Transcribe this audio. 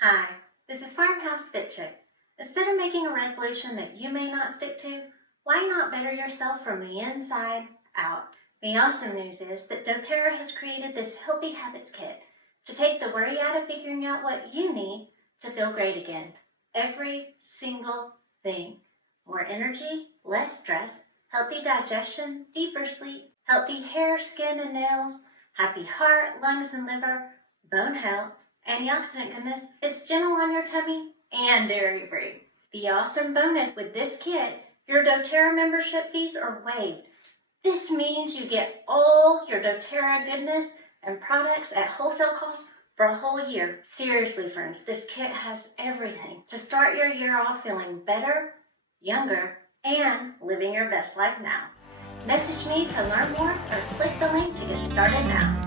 Hi, this is Farmhouse Fit Chick. Instead of making a resolution that you may not stick to, why not better yourself from the inside out? The awesome news is that doTERRA has created this Healthy Habits Kit to take the worry out of figuring out what you need to feel great again. Every single thing. More energy, less stress, healthy digestion, deeper sleep, healthy hair, skin, and nails, happy heart, lungs, and liver, bone health, antioxidant goodness, is gentle on your tummy, and dairy-free. The awesome bonus with this kit, your doTERRA membership fees are waived. This means you get all your doTERRA goodness and products at wholesale cost for a whole year. Seriously, friends, this kit has everything to start your year off feeling better, younger, and living your best life now. Message me to learn more or click the link to get started now.